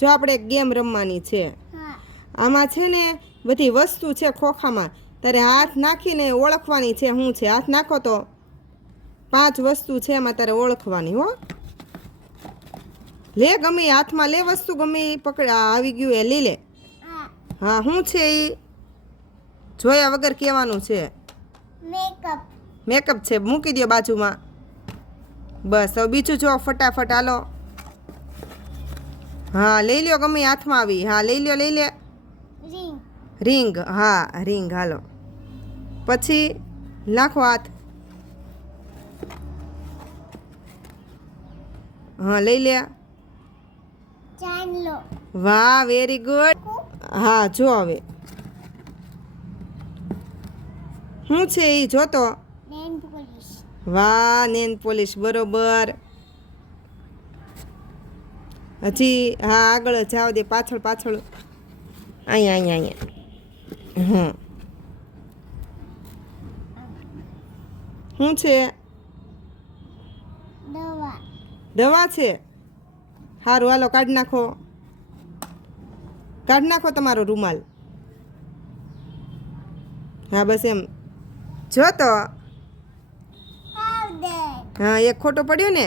જો આપણે ગેમ રમવાની છે. આમાં છે ને બધી વસ્તુ છે ખોખામાં. તારે હાથ નાખીને ઓળખવાની છે શું છે? હાથ નાખો તો પાંચ વસ્તુ છે એમાં તારે ઓળખવાની હો. લે ગમે હાથમાં લે વસ્તુ ગમે પકડ. આવી ગયું એ લઈ લે. હા. હા શું છે એ જોયા વગર કહેવાનું છે. મેકઅપ. મેકઅપ છે. મૂકી દો બાજુમાં. બસ હવે બીજું જો ફટાફટ હાલો. હા લઈ લ્યો ગમે હાથમાં આવી. હા લઈ લ્યો લઈ લે. રિંગ. રિંગ હા રિંગ હાલો. પછી લાખો હાથ. હા લઈ લે. વાહ વેરી ગુડ હા જો હવે. શું છે એ જોતો વાહ નેન પોલીસ બરોબર. હજી હા આગળ જાવ દે પાછળ પાછળ. અહીંયા અહીંયા અહીંયા. હમ. શું છે? દવા. દવા છે? સારું હાલો કાઢી નાખો. કાઢી નાખો તમારો રૂમાલ. હા બસ એમ. જો તો. હા એક ખોટો પડ્યો ને.